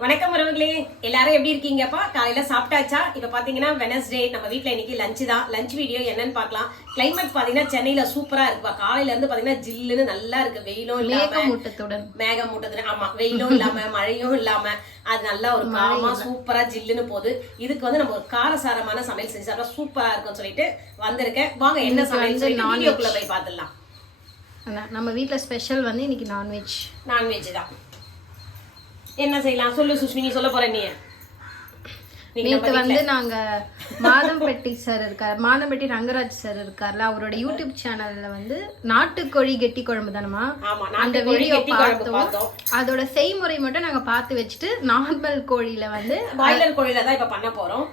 வணக்கம் உறவுகளே, எல்லாரும் எப்படி இருக்கீங்கப்பா? காலையில சாப்பிட்டாச்சா? இப்ப பாத்தீங்கன்னா வெனஸ்டே, நம்ம வீட்ல இன்னைக்கு லஞ்ச் தான். லஞ்ச் வீடியோ என்னன்னு பார்க்கலாம். கிளைமேட் பாத்தீங்கன்னா சென்னையில சூப்பரா இருக்குப்பா. காலையில இருந்து பாத்தீங்கன்னா ஜில்லுன்னு நல்லா இருக்கு. வெயிலும் இல்லாம மேகமூட்டத்துடன் ஆமா, வெயிலும் இல்லாம மழையும் இல்லாம அது நல்லா ஒரு காமா சூப்பரா ஜில்லுன்னு போகுது. இதுக்கு வந்து நம்ம ஒரு காரசாரமான சமையல் செஞ்சு சாப்பிட்டா சூப்பரா இருக்கும்னு சொல்லிட்டு வந்திருக்கேன். வாங்க என்ன சமையல் சொல்லி வீடியோக்குள்ள போய் பார்த்துடலாம். நம்ம வீட்ல ஸ்பெஷல் வந்து இன்னைக்கு நான்வெஜ் தான். என்ன செய்யலாம் சொல்லு சுஷ்மி, நீ சொல்ல போற. நேற்று வந்து நாங்க மாதம்பட்டி சார் இருக்கார், மாதம்பட்டி ரங்கராஜ் சார் இருக்கார்ல, அவரோட யூடியூப் சேனல்ல வந்து நாட்டுக்கோழி கெட்டி குழம்பு தானமா அந்த வீடியோ பார்த்தோம். அதோட செய்முறை மட்டும் நாங்க பார்த்து வச்சுட்டு நார்மல் கோழியில வந்து பாய்லர் கோழியில தான் இப்ப பண்ண போறோம்.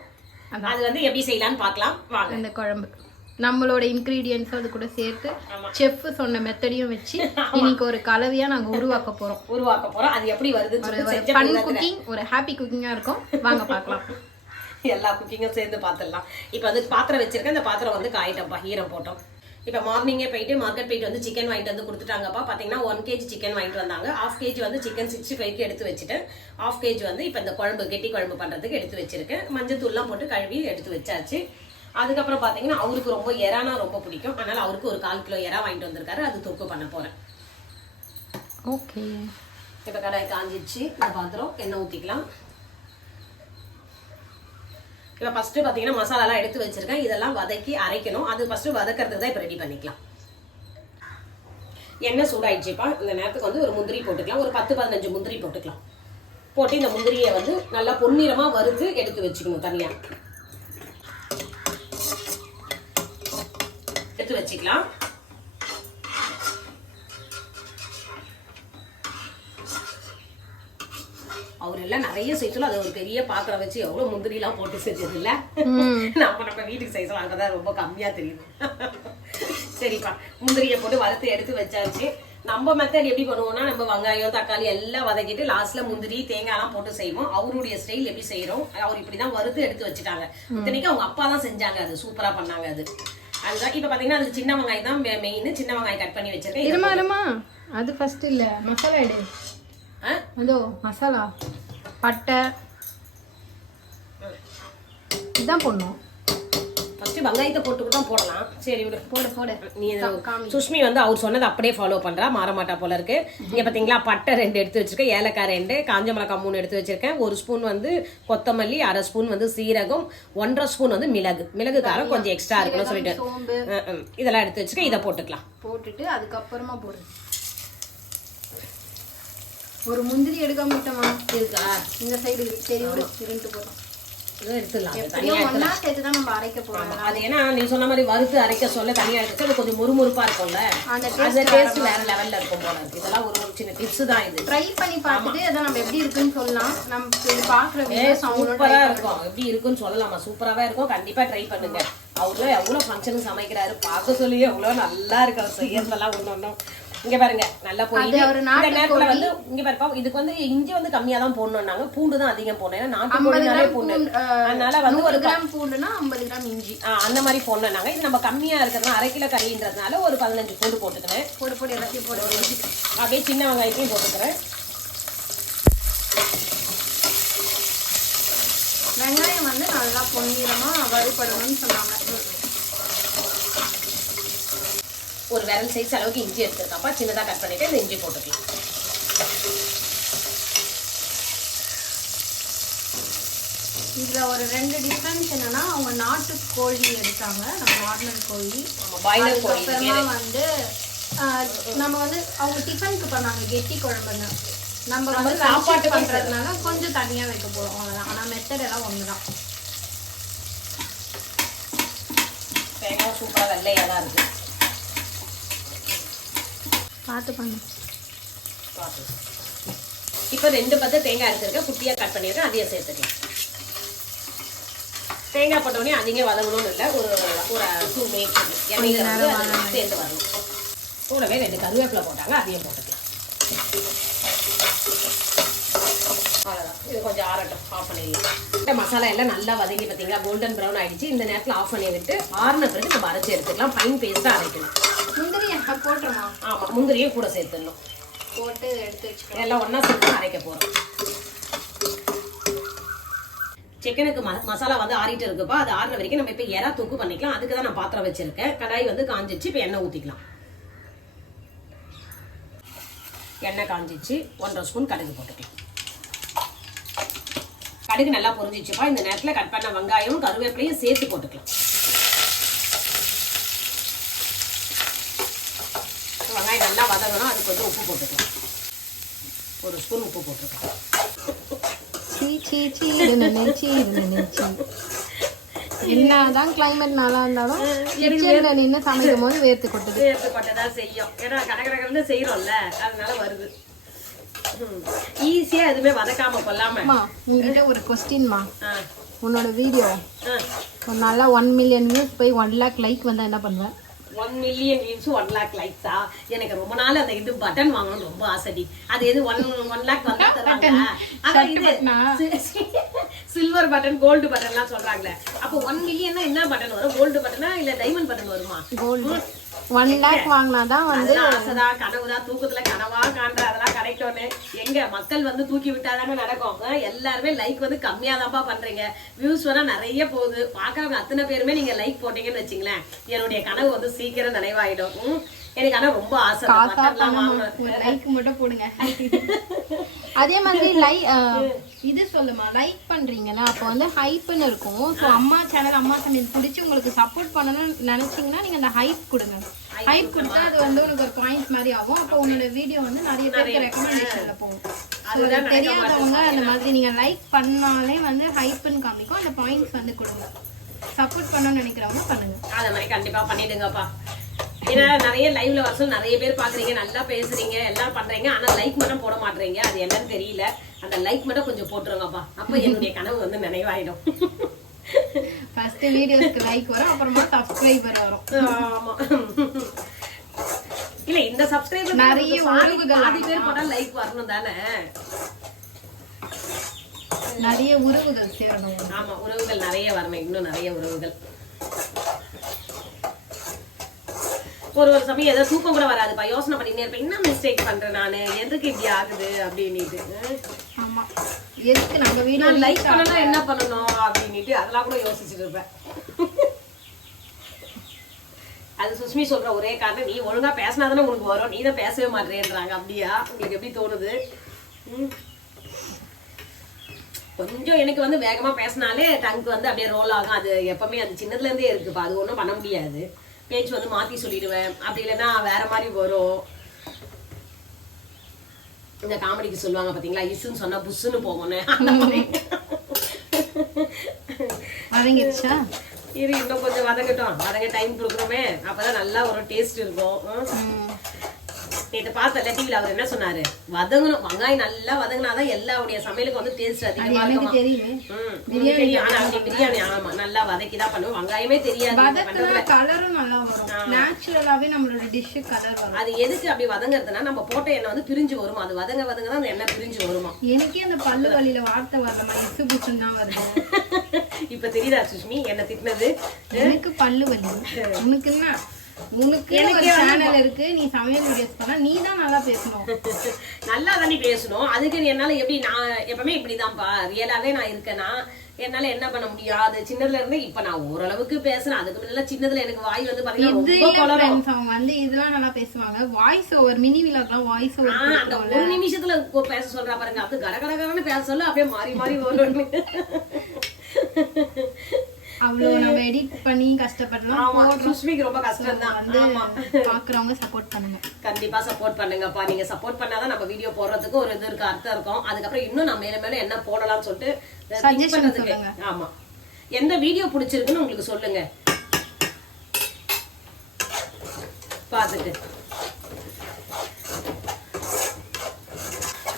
அது வந்து எப்படி செய்யலாம்னு பார்க்கலாம் வாங்க. அந்த குழம்பு நம்மளோட இன்கிரீடியன்ஸும் அது கூட சேர்த்து செஃப் சொன்ன மெத்தடையும் வச்சு இன்னைக்கு ஒரு கலவையா நாங்க உருவாக்க போறோம். அது எப்படி வருது, ஒரு ஃபன் குக்கிங், ஒரு ஹாப்பி குக்கிங்கா இருக்கும். வாங்க பார்க்கலாம். எல்லா குக்கிங்கும் சேர்ந்து பார்த்துடலாம். இப்போ வந்து பாத்திரம் வச்சிருக்கேன். இந்த பாத்திரம் வந்து காயிட்டப்பா, ஈரம் போட்டோம். இப்போ மார்னிங்கே போயிட்டு மார்க்கெட் போயிட்டு வந்து சிக்கன் வாங்கிட்டு வந்து கொடுத்துட்டாங்கப்பா. பார்த்தீங்கன்னா 1 kg சிக்கன் வாங்கிட்டு வந்தாங்க. 1/2 kg வந்து சிக்கன் 65க்கு எடுத்து வச்சுட்டு 1/2 kg வந்து இப்போ இந்த குழம்பு கெட்டி குழம்பு பண்ணுறதுக்கு எடுத்து வச்சிருக்கேன். மஞ்சள் தூள்லாம் போட்டு கழுவி எடுத்து வச்சாச்சு. அதுக்கப்புறம் பார்த்தீங்கன்னா அவருக்கு ரொம்ப எறானா ரொம்ப பிடிக்கும். அதனால அவருக்கு ஒரு 1/4 கிலோ எறா வாங்கிட்டு வந்திருக்காரு. அது தொக்கு பண்ண போறேன். ஓகே, இப்போ கடாய் காஞ்சிடுச்சு. இந்த பாத்திரம் எண்ணெய் ஊற்றிக்கலாம். இப்போ ஃபர்ஸ்ட் பார்த்தீங்கன்னா மசாலாலாம் எடுத்து வச்சிருக்கேன். இதெல்லாம் வதக்கி அரைக்கணும். அது ஃபர்ஸ்ட் வதக்கிறதுக்கு தான் இப்போ ரெடி பண்ணிக்கலாம். எண்ணெய் சூடாயிடுச்சுப்பா. இந்த நேரத்துக்கு வந்து ஒரு முந்திரி போட்டுக்கலாம். ஒரு 10-15 முந்திரி போட்டுக்கலாம். போட்டு இந்த முந்திரியை வந்து நல்லா பொன்னிறமாக வறுத்து எடுத்து வச்சுக்கணும். தனியாக எடுத்து வச்சுக்கலாம். அவர் எல்லாம் நிறைய செய்யலாம். அது ஒரு பெரிய பாத்திரம் வச்சு எவ்வளவு முந்திரி எல்லாம் போட்டு செஞ்சது இல்ல. நம்ம வீட்டுக்கு செய்யலாம். அங்கதான் ரொம்ப கம்மியா தெரியும். சரிப்பா, முந்திரியை போட்டு வறுத்து எடுத்து வச்சாச்சு. நம்ம மெத்தட் எப்படி பண்ணுவோம்னா, நம்ம வெங்காயம் தக்காளி எல்லாம் வதக்கிட்டு லாஸ்ட்ல முந்திரி தேங்காய் எல்லாம் போட்டு செய்வோம். அவருடைய ஸ்டைல் எப்படி செய்யறோம், அவர் இப்படிதான் வறுத்து எடுத்து வச்சுட்டாங்க. இத்தனைக்கு அவங்க அப்பா தான் செஞ்சாங்க. அது சூப்பரா பண்ணாங்க. அது அதுதான். இப்ப பாத்தீங்கன்னா அதுக்கு சின்ன வெங்காயம் தான் மெயின். சின்ன வெங்காயம் கட் பண்ணி வச்சிருக்கேன். அது ஃபர்ஸ்ட் இல்ல, மசாலா எடு. அதோ மசாலா, பட்டை இதான் போடணும். ஃபர்ஸ்ட் வெங்காயத்தை போட்டு தான் போடலாம். சரி விடு, போடு. நீ சுஷ்மி வந்து அவர் சொன்னது அப்படியே ஃபாலோ பண்றா, மாற மாட்டா போல இருக்கு. இங்க பாத்தீங்களா, பட்டை 2 எடுத்து வச்சிருக்கேன், ஏலக்காய் 2, காஞ்ச மிளகாய் 3 எடுத்து வச்சிருக்கேன், 1 ஸ்பூன் வந்து கொத்தமல்லி, 1/2 ஸ்பூன் வந்து சீரகம், 1/2 ஸ்பூன் வந்து மிளகு காரம் கொஞ்சம் எக்ஸ்ட்ரா இருக்குன்னு சொல்லிட்டு இதெல்லாம் எடுத்து வச்சிருக்கேன். இதை போட்டுக்கலாம். போட்டுட்டு அதுக்கப்புறமா போடு. ஒரு முந்திரி எடுக்காம விட்டோமா இருக்கா இந்த சைடு. சரி விடு, இருந்துட்டு போறோம். அது ஏன்னா நீ சொன்ன மாதிரி வறுத்து அரைக்க சொல்ல தனியா இருக்கு. அது கொஞ்சம் முறுமுறுப்பா இருக்கும்ல, அந்த டேஸ்ட் வேற லெவல்ல இருக்கும் போல இருக்கு. இதெல்லாம் ஒரு சின்ன டிப்ஸ் தான். இது ட்ரை பண்ணி பார்த்துட்டு அத நம்ம எப்படி இருக்குன்னு சொல்லலாம். நம்ம இது பாக்குறவே சூப்பரா இருக்கும். எப்படி இருக்குன்னு சொல்லலாமா? சூப்பராவே இருக்கும். கண்டிப்பா ட்ரை பண்ணுங்க. அவரு எவ்வளவு ஃபங்க்ஷனுக்கு சமைக்கிறாரு, பார்க்க சொல்லி எவ்வளவு நல்லா இருக்கு அவர் செய்யறதெல்லாம். ஒன்னொன்னும் இங்க பாருங்க, நல்லா போய் இந்த நேரத்துல வந்து இங்க பாருப்பா, இதுக்கு வந்து இஞ்சி வந்து கம்மியா தான் போடணும்னாங்க, பூண்டு தான் அதிகம் போடணும். ஏன்னா நாட்டுக்கோழினாலே பூண்டு, அதனால வந்து 1 கிராம் பூண்டுனா 50 கிராம் இஞ்சி அந்த மாதிரி போடணும்னாங்க. இது நம்ம கம்மியா இருக்கிறதுனால 1/2 கிலோ கறின்றதுனால ஒரு 15 பூண்டு போட்டுக்கிறேன். போடு எல்லாத்தையும் போடு. அப்படியே சின்ன வெங்காயத்தையும் போட்டுக்கிறேன். வெங்காயம் வந்து நல்லா பொன்னிறமா வறுபடணும்னு சொன்னாங்க. ஒரு விரல் சைஸ் அளவுக்கு இஞ்சி எடுத்துருக்கப்பா, சின்னதாக கட் பண்ணிட்டு இந்த இஞ்சி போட்டுக்கலாம். இதுல ஒரு 2 டிஃபரன்ஸ் என்னன்னா, அவங்க நாட்டு கோழி எடுத்தாங்க, நம்ம நார்மல் கோழி. பாய்லர் கோழி வந்து நம்ம வந்து அவங்க டிஃபனுக்கு பண்ணாங்க கெட்டி குழம்புன்னு. நம்ம வந்து சாப்பாட்டு பண்றதுனால கொஞ்சம் தனியா வைக்க போறோம், அவ்வளவுதான். ஆனா மெத்தட் எல்லாம் ஒண்ணுதான். தேங்காய் சூப்பரா வெள்ளையா தான் இருக்கு. பார்த்து பண்ணு. இப்போ 2 பத்து தேங்காய் எடுத்துருக்கேன், குட்டியாக கட் பண்ணியிருக்கேன், அதையும் சேர்த்துக்கலாம். தேங்காய் போட்டோடனே அதிகம் வதங்கணும்னு இல்லை, ஒரு 2 மினிட்ஸ் எண்ணெயில் வந்து சேர்ந்து வரணும். கூடவே 2 கருவேப்பிலை போட்டாங்க, அதையும் போட்டுக்கலாம். அவ்வளோதான். இது கொஞ்சம் ஆறட்டும், ஆஃப் பண்ணிடலாம். இந்த மசாலா எல்லாம் நல்லா வதங்கி பார்த்தீங்களா, கோல்டன் ப்ரௌன் ஆயிடுச்சு. இந்த நேரத்தில் ஆஃப் பண்ணி விட்டு ஆறின பிறகு நம்ம அரைச்சி எடுத்துக்கலாம். ஃபைன் பேஸ்ட்டாக அரைக்கணும். முந்திரியை போட்டுருமா? ஆமாம், முந்திரியும் கூட சேர்த்துடணும். போட்டு எடுத்து வச்சுக்கலாம். எல்லாம் ஒன்றா சேர்த்து அரைக்க போகிறோம். சிக்கனுக்கு மசாலா வந்து ஆறிட்டு இருக்குப்பா. அது ஆறுற வரைக்கும் நம்ம இப்போ எறா தூக்கு பண்ணிக்கலாம். அதுக்கு தான் நான் பாத்திரம் வச்சிருக்கேன். கடாய் வந்து காஞ்சிச்சு. இப்போ எண்ணெய் ஊற்றிக்கலாம். எண்ணெய் காஞ்சிச்சு. 1.5 ஸ்பூன் கடுகு போட்டுக்கலாம். கடுகு நல்லா பொரிஞ்சிச்சுப்பா. இந்த நேரத்தில் கட் பண்ண வெங்காயம் கருவேப்பிலையும் சேர்த்து போட்டுக்கலாம். வெங்காயம் நல்லா வதங்கணும். அதுக்கு வந்து உப்பு போட்டுக்கலாம். 1 ஸ்பூன் உப்பு போட்டுக்கலாம். என்னதான் கிளைமேட் நல்லா இருந்தாலும் நின்று சமைக்கும் போது வேர்த்து கொட்டதான் செய்யும். ஏன்னா கடற்கடை செய்யறோம்ல, அதனால வருது. ஈஸியா எதுவுமே வதக்காம கொள்ளாம. உங்ககிட்ட ஒரு கொஸ்டின்மா, உன்னோட வீடியோ ஒரு நாளா 1 மில்லியன் வியூஸ் போய் 1 லேக் லைக் வந்தா என்ன பண்ணுவேன்? 1 மில்லியன் வியூஸ் 1 லேக் லைக்ஸா? எனக்கு ரொம்ப நாள் அந்த இது பட்டன் வாங்கணும்னு ரொம்ப ஆசைடி. அது எது 1 லேக் வந்தா தருவாங்க. அதான் இது சில்வர் பட்டன், கோல்டு பட்டன்லாம் சொல்றாங்களே. அப்போ 1 மில்லியன்னா என்ன பட்டன் வரும்? கோல்டு பட்டனா இல்ல டைமண்ட் பட்டன் வருமா? கோல்டு. 1 லேக் வாங்கினாதான் வந்து ஆசைதான், கனவுதான். தூக்கத்துல கனவா காண்ற அதெல்லாம் கிடைக்கும்னு. எங்க மக்கள் வந்து தூக்கி விட்டாதானே நடக்கும். எல்லாருமே லைக் வந்து கம்மியா தான்ப்பா பண்றீங்க. வியூஸ் வேணா நிறைய போகுது. பாக்குறவங்க அத்தனை பேருமே நீங்க லைக் போட்டீங்கன்னு வச்சுங்களேன், என்னுடைய கனவு வந்து சீக்கிரம் நினைவாயிடும். எனக்கு ஆனா ரொம்ப ஆசை. லைக் மட்டும் போடுங்க. அதே மாதிரி இது சொல்லுமா, லைக் பண்றீங்கன்னா அப்போ வந்து ஹைப்னு இருக்கும். ஸோ அம்மா சேனல், அம்மா சேனல் பிடிச்சி உங்களுக்கு சப்போர்ட் பண்ணணும்னு நினைச்சீங்கன்னா நீங்க அந்த ஹைப் கொடுங்க. ஹைப் கொடுத்தா அது வந்து உனக்கு ஒரு பாயிண்ட் மாதிரி ஆகும். அப்போ உன்னோட வீடியோ வந்து நிறைய பேருக்கு ரெக்கமெண்டேஷன்ல போகும். தெரியாதவங்க அந்த மாதிரி நீங்க லைக் பண்ணாலே வந்து ஹைப்னு காமிக்கும். அந்த பாயிண்ட்ஸ் வந்து கொடுங்க. சப்போர்ட் பண்ணணும்னு நினைக்கிறவங்க பண்ணுங்க. அத மாதிரி கண்டிப்பா பண்ணிடுங்கப்பா. ஏன்னா நிறைய லைவ்ல வருஷம் நிறைய பேர் பாக்குறீங்க, நல்லா பேசுறீங்க, எல்லாம் பண்றீங்க. ஆனா லைக் மட்டும் போட மாட்டீங்க. அது என்னன்னு தெரியல. அந்த லைக் மட்டும் கொஞ்சம் போட்டுருங்கப்பா. அப்ப என்னுடைய கனவு வந்து நினைவாயிடும். ஃபர்ஸ்ட் வீடியோஸ்க்கு லைக் வரும், அப்புறமா சப்ஸ்கிரைபர் வரும். ஆமா. இல்ல இந்த சப்ஸ்கிரைபர் நிறைய பாதி பேர் போட்டா லைக் வரணும் தானே. நிறைய உறவுகள் சேரணும். ஆமா, உறவுகள் நிறைய வரணும். இன்னும் நிறைய உறவுகள். ஒரு சமயம் ஏதோ தூக்கம் கூட வராதுப்பா. யோசனை பண்ணிட்டே இருப்பேன், என்ன மிஸ்டேக் பண்றேன் நானு, எதுக்கு இப்படி ஆகுது அப்படின்னுட்டு. ஆமா, எதுக்கு நம்ம வீடியோ லைக் பண்ணனா என்ன பண்ணணும் அப்படின்னுட்டு அதெல்லாம் கூட யோசிச்சுட்டு இருப்பேன். அது சுஷ்மி சொல்ற ஒரே காரணம், நீ ஒழுங்கா பேசினாதானே உனக்கு வரும், நீ தான் பேசவே மாட்டேன்றாங்க. அப்படியா? உங்களுக்கு எப்படி தோணுது? கொஞ்சம் எனக்கு வந்து வேகமா பேசினாலே டங்க் வந்து அப்படியே ரோல் ஆகும். அது எப்பவுமே அது சின்னதுல இருந்தே இருக்குப்பா. அது ஒன்றும் பண்ண முடியாது. பேச்சு வந்து மாத்தி சொல்லிடுவேன். அப்படி இல்லைன்னா வேற மாதிரி வரும். இந்த காமெடிக்கு சொல்லுவாங்க பாத்தீங்களா, இசுன்னு சொன்னா புஷ்ன்னு போகணும்னு. வதங்கிடுச்சா? இது இன்னும் கொஞ்சம் வதங்கட்டும். வதங்க டைம் கொடுக்குறோமே, அப்பதான் நல்லா ஒரு டேஸ்ட் இருக்கும். நேற்று பார்த்தல டிவில அவர் என்ன சொன்னாரு, வதங்கணும், வெங்காயம் நல்லா வதங்கினாதான் எல்லாருடைய சமையலுக்கு வந்து டேஸ்ட் அதிகமா இருக்கும். பிரியாணி ஆமா நல்லா வதக்கிதான் பண்ணுவோம். வெங்காயமே தெரியாது. கலரும் நல்லா வரும். நேச்சுரலாவே நம்மளோட டிஷ் கலர் வரும். அது எதுக்கு அப்படி வதங்கறதுன்னா, நம்ம போட்ட எண்ணெய் வந்து பிரிஞ்சு வருமா. அது வதங்க வதங்க தான் அந்த எண்ணெய் பிரிஞ்சு வருமா. எனக்கே அந்த பல்லு வலியில வார்த்தை வரலமா, இசு புச்சுன்னு தான் வருது. இப்ப தெரியுதா சுஷ்மி என்ன திட்டினது? எனக்கு பல்லு வலி. உனக்கு என்ன? உனக்கு எனக்கு சேனல் இருக்கு, நீ சமையல் வீடியோஸ் பண்ணா நீ தான் நல்லா பேசணும். நல்லா தானே பேசணும். அதுக்கு என்னால எப்படி, நான் எப்பவுமே இப்படிதான்ப்பா ரியலாவே நான் இருக்கேன்னா என்னால என்ன பண்ண முடியாது. சின்னதுல இருந்து இப்ப நான் ஓரளவுக்கு பேசுறேன். அதுக்கு முன்னால சின்னதுல எனக்கு வாய் வந்து பாத்தீங்கன்னா அவங்க வந்து இதெல்லாம் நல்லா பேசுவாங்க. வாய்ஸ் ஓவர், மினி விலாக்லாம் வாய்ஸ் ஓவர். அந்த 1 நிமிஷத்துல பேச சொல்றா பாருங்க, அப்படி கடகடகடன்னு பேச சொல்ல அப்படியே மாறி மாறி வரும். அவ்வளவு நம்ம எடிட் பண்ணி கஷ்டப்படலாம். சுஷ்மிக்கு ரொம்ப கஷ்டம் தான். வந்து பாக்குறவங்க சப்போர்ட் பண்ணுங்க. கண்டிப்பா சப்போர்ட் பண்ணுங்கப்பா. நீங்க சப்போர்ட் பண்ணாதான் நம்ம வீடியோ போடுறதுக்கு ஒரு இது இருக்கு, அர்த்தம் இருக்கும். அதுக்கப்புறம் இன்னும் நான் மேல மேல என்ன போடலாம்னு சொல்லிட்டு சஜஷன் சொல்லுங்க. ஆமா, எந்த வீடியோ பிடிச்சிருக்குன்னு உங்களுக்கு சொல்லுங்க பாத்துட்டு.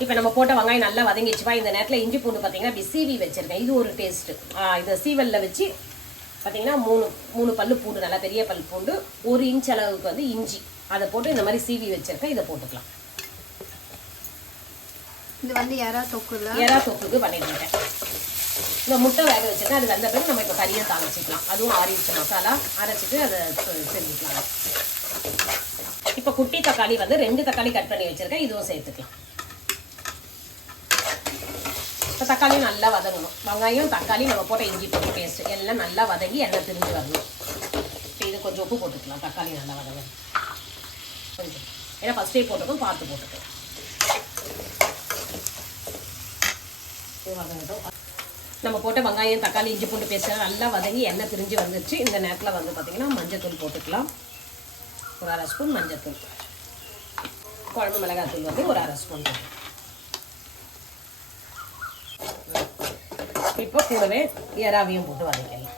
இப்போ நம்ம போட்ட வெங்காயம் நல்லா வதங்கிச்சுப்பா. இந்த நேரத்தில் இஞ்சி பூண்டு பார்த்தீங்கன்னா இப்படி சீவி வச்சிருக்கேன். இது ஒரு டேஸ்ட்டு. இதை சீவலில் வச்சு பார்த்தீங்கன்னா 3 பல்லு பூண்டு, நல்லா பெரிய பல் பூண்டு, 1 இன்ச் அளவுக்கு வந்து இஞ்சி, அதை போட்டு இந்த மாதிரி சீவி வச்சிருக்கேன். இதை போட்டுக்கலாம். இது வந்து எறா தொக்குக்கு பண்ணிட்டு இருக்கேன். இந்த முட்டை வேக வச்சிருக்கேன். அது வெந்த பிறகு நம்ம இப்போ கறியை தாளிச்சிக்கலாம். அதுவும் ஆறிடுச்சு மசாலா, அரைச்சிட்டு அதை செஞ்சுக்கலாம். இப்போ குட்டி தக்காளி வந்து 2 தக்காளி கட் பண்ணி வச்சிருக்கேன். இதுவும் சேர்த்துக்கலாம். இப்போ தக்காளியும் நல்லா வதங்கணும். வெங்காயம் தக்காளி நம்ம போட்ட இஞ்சி பூண்டு பேஸ்ட் எல்லாம் நல்லா வதங்கி எண்ணெய் திரிஞ்சு வரணும். இப்போ இது கொஞ்சம் உப்பு போட்டுக்கலாம். தக்காளி நல்லா வதங்கணும் கொஞ்சம், ஏன்னா ஃபஸ்ட்டே போட்டுக்கும் பார்த்து போட்டுக்கலாம். வதங்கட்டும். நம்ம போட்ட வெங்காயம் தக்காளி இஞ்சி பூண்டு பேஸ்ட் நல்லா வதங்கி எண்ணெய் திரிஞ்சு வந்துருச்சு. இந்த நேரத்தில் வந்து பார்த்திங்கன்னா மஞ்சத்தூள் போட்டுக்கலாம். ஒரு 1/2 ஸ்பூன் மஞ்சத்தூள், குழம்பு மிளகாத்தூள் வந்து ஒரு 1/2 ஸ்பூன் போட்டு. இப்போ கூடவே எறாவையும் போட்டு வதக்கலாம்.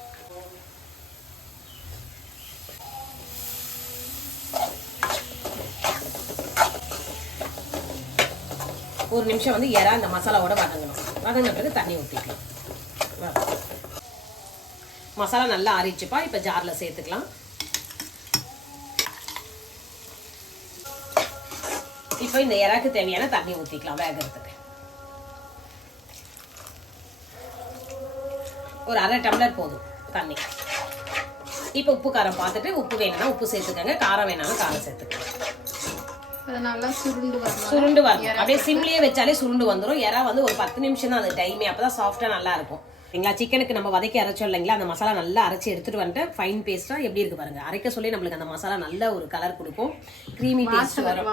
ஒரு நிமிஷம் வந்து எறா இந்த மசாலாவோட வதங்கணும். வதங்கின பிறகு தண்ணி ஊற்றிக்கலாம். மசாலா நல்லா அரைச்சுப்பா. இப்போ ஜாரில் சேர்த்துக்கலாம். இப்போ இந்த எறாக்கு தேவையான தண்ணி ஊற்றிக்கலாம் வேகிறதுக்கு. ஒரு 1/2 டம்ளர் போதும் தண்ணி. இப்போ உப்பு காரம் பார்த்துட்டு உப்பு வேணும்னா உப்பு சேர்த்துக்கோங்க, காரம் வேணாலும் காரம் சேர்த்துக்கோங்க. நல்லா சுருண்டு வரணும். அப்படியே சிம்லேயே வச்சாலே சுருண்டு வந்துடும். எறா வந்து ஒரு 10 நிமிஷம் தான் அது டைமே. அப்பதான் சாஃப்டா நல்லா இருக்கும். சரிங்களா? சிக்கனுக்கு நம்ம வதக்கி அரைச்சோம் இல்லைங்களா, அந்த மசாலா நல்லா அரைச்சி எடுத்துட்டு வந்துட்டு ஃபைன் பேஸ்டா எப்படி இருக்கு பாருங்க. அரைக்க சொல்லி நம்மளுக்கு அந்த மசாலா நல்ல ஒரு கலர் கொடுக்கும். கிரீமி டேஸ்ட் வரும்,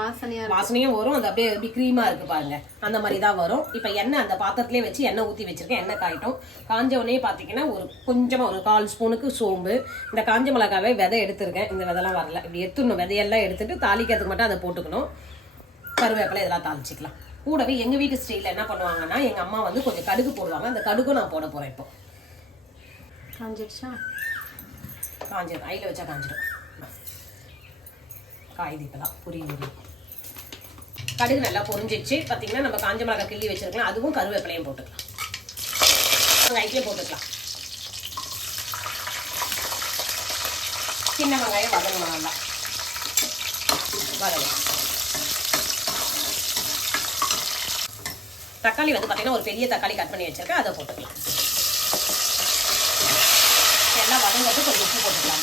வாசனையும் வரும். அது அப்படியே எப்படி கிரீமா இருக்கு பாருங்க, அந்த மாதிரி தான் வரும். இப்போ எண்ணெய் அந்த பாத்திரத்திலே வச்சு எண்ணெய் ஊற்றி வச்சிருக்கேன். எண்ணெய் காயிட்டும். காஞ்ச உடனே பார்த்தீங்கன்னா ஒரு கொஞ்சமா ஒரு 1/4 ஸ்பூனுக்கு சோம்பு, இந்த காஞ்ச மிளகாவே விதை எடுத்துருக்கேன். இந்த விதெல்லாம் வரல, இப்படி எடுத்துடணும். விதையெல்லாம் எடுத்துட்டு தாளிக்கிறதுக்கு மட்டும் அதை போட்டுக்கணும். கருவேப்பிலை இதெல்லாம் தாளிச்சிக்கலாம். கூடவே எங்க வீட்டு ஸ்டைல என்ன பண்ணுவாங்கன்னா, எங்க அம்மா வந்து கொஞ்சம் கடுகு போடுவாங்க. அந்த கடுகு நான் போட போறேன். இப்போ காஞ்சிடுச்சா? காஞ்சிடும். ஐல வச்சா காஞ்சிடும். காய்து இப்பதான் புரியுது. கடுகு நல்லா பொரிஞ்சிடுச்சு. பார்த்தீங்கன்னா நம்ம காஞ்ச மிளகாய் கிள்ளி வச்சிருக்கலாம். அதுவும் கருவேப்பிலையும் போட்டுக்கலாம். வெங்காயத்தையும் போட்டுக்கலாம். சின்ன வெங்காயம் வதங்கணும் நல்லா. வதங்கணும். தக்காளி வந்து பார்த்தீங்கன்னா ஒரு பெரிய தக்காளி கட் பண்ணி வச்சிருக்கேன். அதை போட்டுக்கலாம். எல்லாம் வதங்கிறது கொஞ்சம் உப்பு போட்டுக்கலாம்.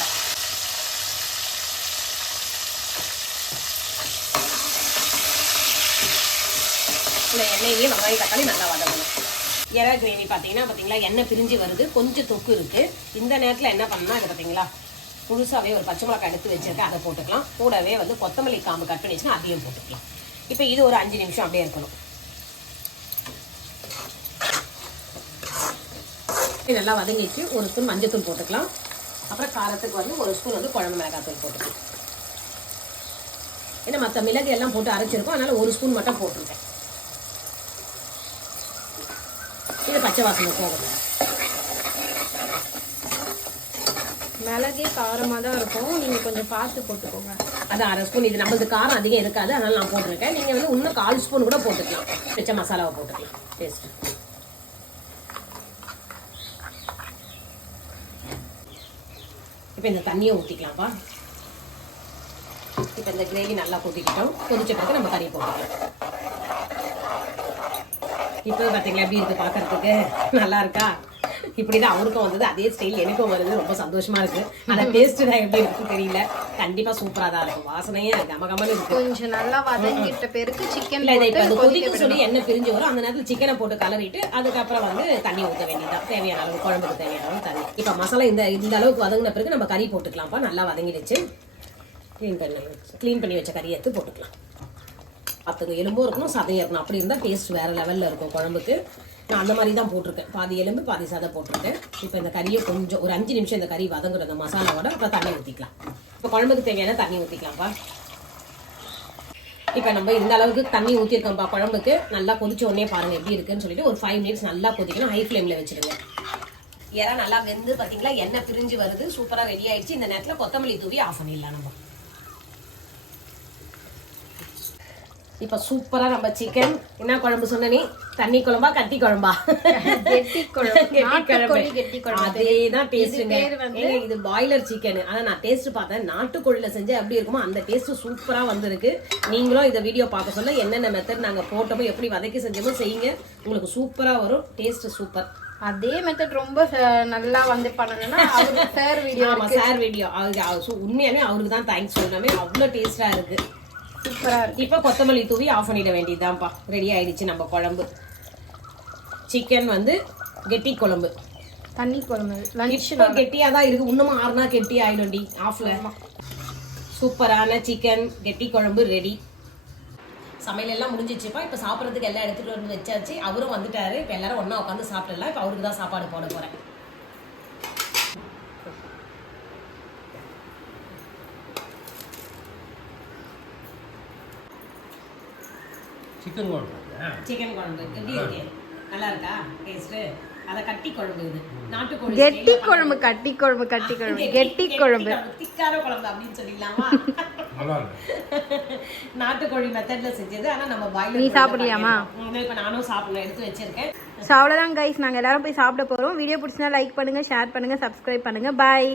இந்த எண்ணெயிலேயே வெங்காயம் தக்காளி நல்லா வதங்கணும். எறா கிரேவி பார்த்தீங்களா எண்ணெய் பிரிஞ்சு வருது. கொஞ்சம் தொக்கு இருக்கு. இந்த நேரத்தில் என்ன பண்ணணும், அதை பார்த்தீங்களா முழுசாவே ஒரு பச்சை மிளகாய் எடுத்து வச்சிருக்கேன். அதை போட்டுக்கலாம். கூடவே வந்து கொத்தமல்லி காம்பு கட் பண்ணி வச்சுன்னா அதையும் போட்டுக்கலாம். இப்போ இது ஒரு 5 நிமிஷம் அப்படியே இருக்கணும். நல்லா வதங்கிட்டு ஒரு ஸ்பூன் மஞ்சத்தூள் போட்டுக்கலாம். அப்புறம் காரத்துக்கு வந்து ஒரு ஸ்பூன் வந்து குழம்பு மிளகாத்தூள் போட்டுக்கலாம். ஏன்னா மற்ற மிளகு எல்லாம் போட்டு அரைச்சிருக்கோம், அதனால ஒரு ஸ்பூன் மட்டும் போட்டிருக்கேன். இது பச்சை வாசனை போகும். மிளகே காரமாக தான் இருக்கும். நீங்கள் கொஞ்சம் பார்த்து போட்டுக்கோங்க. அது 1/2 ஸ்பூன். இது நம்மளுக்கு காரம் அதிகம் இருக்காது, அதனால நான் போட்டிருக்கேன். நீங்கள் வந்து இன்னும் 1/4 ஸ்பூன் கூட போட்டுக்கலாம். வச்ச மசாலாவை போட்டுக்கலாம். டேஸ்ட். இப்போ இந்த தண்ணியை ஊற்றிக்கலாம்ப்பா. இப்போ இந்த கிரேவி நல்லா கொதிக்கிட்டோம். கொதிச்ச பிறகு நம்ம கறி போட்டுக்கலாம். இப்போ பார்த்தீங்களா எப்படி இருக்குது பார்க்கறதுக்கு, நல்லா இருக்கா? இப்படிதான் அவருக்கும் வந்தது, அதே ஸ்டைல் எனக்கும் வருது. ரொம்ப சந்தோஷமா இருக்கு. ஆனா டேஸ்ட் தான் எப்படி இருக்குன்னு தெரியல. கண்டிப்பா சூப்பரா தான் இருக்கும். வாசனையே கமகமன்னு இருக்கு. கொஞ்சம் நல்லா வதங்கிட்ட பிறகு சிக்கன் இல்ல, இதை இப்போ கொதிக்க சொல்லி எண்ணெய் பிரிஞ்சு வரும். அந்த நேரத்தில் சிக்கனை போட்டு கலரிட்டு அதுக்கப்புறம் வந்து தண்ணி ஊற்ற வேண்டியதான். தேவையான அளவு, குழம்புக்கு தேவையான அளவு தண்ணி. இப்போ மசாலா இந்த அளவுக்கு வதங்கின பிறகு நம்ம கறி போட்டுக்கலாம்ப்பா. நல்லா வதங்கிடுச்சு. க்ளீன் பண்ணி வச்ச கறி எடுத்து போட்டுக்கலாம். அப்போ எலும்பும் இருக்கணும், சதையும் இருக்கணும். அப்படி இருந்தால் டேஸ்ட் வேற லெவலில் இருக்கும் குழம்புக்கு. நான் அந்த மாதிரி தான் போட்டிருக்கேன். பாதி எலும்பு பாதி சதை போட்டிருக்கேன். இப்போ இந்த கறியை கொஞ்சம் ஒரு 5 நிமிஷம் இந்த கறி வதங்குற அந்த மசாலாவோட அப்புறம் தண்ணி ஊற்றிக்கலாம். இப்போ குழம்புக்கு தேவையான தண்ணி ஊற்றிக்கலாம்ப்பா. இப்போ நம்ம இந்த அளவுக்கு தண்ணி ஊற்றிருக்கோம்ப்பா குழம்புக்கு. நல்லா கொதிச்ச உடனே பாருங்கள் எப்படி இருக்குன்னு சொல்லிட்டு ஒரு 5 மினிட்ஸ் நல்லா கொதிக்கணும். ஹை ஃப்ளேமில் வச்சுடுங்க. எறா நல்லா வெந்து பார்த்தீங்களா எண்ணெய் பிரிஞ்சு வருது. சூப்பராக ரெடி ஆயிடுச்சு. இந்த நேரத்தில் கொத்தமல்லி தூவி ஆஃப் பண்ணிடலாம் நம்ம. இப்போ சூப்பரா நம்ம சிக்கன் என்ன குழம்பு சொன்ன நீ? தண்ணி குழம்பா கட்டி குழம்பா? கெட்டி குழம்பு. அதேதான் டேஸ்ட்டுங்க. இது பாய்லர் சிக்கன். ஆனா நான் டேஸ்ட் பார்த்தேன். நாட்டுக்கோழில செஞ்சா எப்படி இருக்குமோ அந்த டேஸ்ட் சூப்பரா வந்திருக்கு. நீங்களும் இந்த வீடியோ பார்க்க சொல்ல என்னென்ன மெத்தட் நாங்க போட்டோமோ எப்படி வதக்கி செஞ்சோமோ செய்யுங்க. உங்களுக்கு சூப்பரா வரும். Taste super. அதே மெத்தட் ரொம்ப நல்லா வந்து பண்ணணும்னா சார் வீடியோ. ஆமா, சார் வீடியோ. உண்மையாவே அவருக்கு தான் தேங்க்ஸ் சொல்லணுமே. அவ்வளவு டேஸ்டா இருக்கு. சூப்பரா இருக்கு. இப்போ கொத்தமல்லி தூவி ஆஃப் பண்ணிட வேண்டியதுதான்ப்பா. ரெடி ஆயிடுச்சு நம்ம குழம்பு. சிக்கன் வந்து கெட்டி குழம்பு. தண்ணி குழம்பு லஞ்ச் இப்போ கெட்டியா தான் இருக்கு, இன்னும் ஆறுனா கெட்டி ஆயிடும்டி ஆஃப்ல. சூப்பரான சிக்கன் கெட்டி குழம்பு ரெடி. சமையல் எல்லாம் முடிஞ்சிச்சுப்பா. இப்போ சாப்பிட்றதுக்கு எல்லாம் எடுத்துட்டு வந்து வச்சாச்சு. அவரும் வந்துட்டாரு. இப்போ எல்லாரும் ஒண்ணா உட்காந்து சாப்பிடலாம். இப்போ அவருக்கு தான் சாப்பாடு போட போறேன். சிக்கன் குழம்பு எப்படி இருக்கு? நல்லா இருக்கா டேஸ்ட்? அத கட்டி குழம்பு இது. நாட்டுக்கோழி கெட்டி குழம்பு கட்டி குழம்பு கெட்டி குழம்பு திக்கார குழம்பு அப்படின்னு சொல்லிடலாமா? நல்லா இருக்கு. நாட்டுக்கோழி மெத்தட்ல செஞ்சது. ஆனா நம்ம பாய்லர். நீ சாப்பிடலையாமா? இப்ப நானும் சாப்பிடலாம், எடுத்து வச்சிருக்கேன். ஸோ அவ்வளோதான் கைஸ், நாங்கள் எல்லாரும் போய் சாப்பிட போகிறோம். வீடியோ பிடிச்சினா லைக் பண்ணுங்கள், ஷேர் பண்ணுங்கள், சப்ஸ்கிரைப் பண்ணுங்கள். பாய்.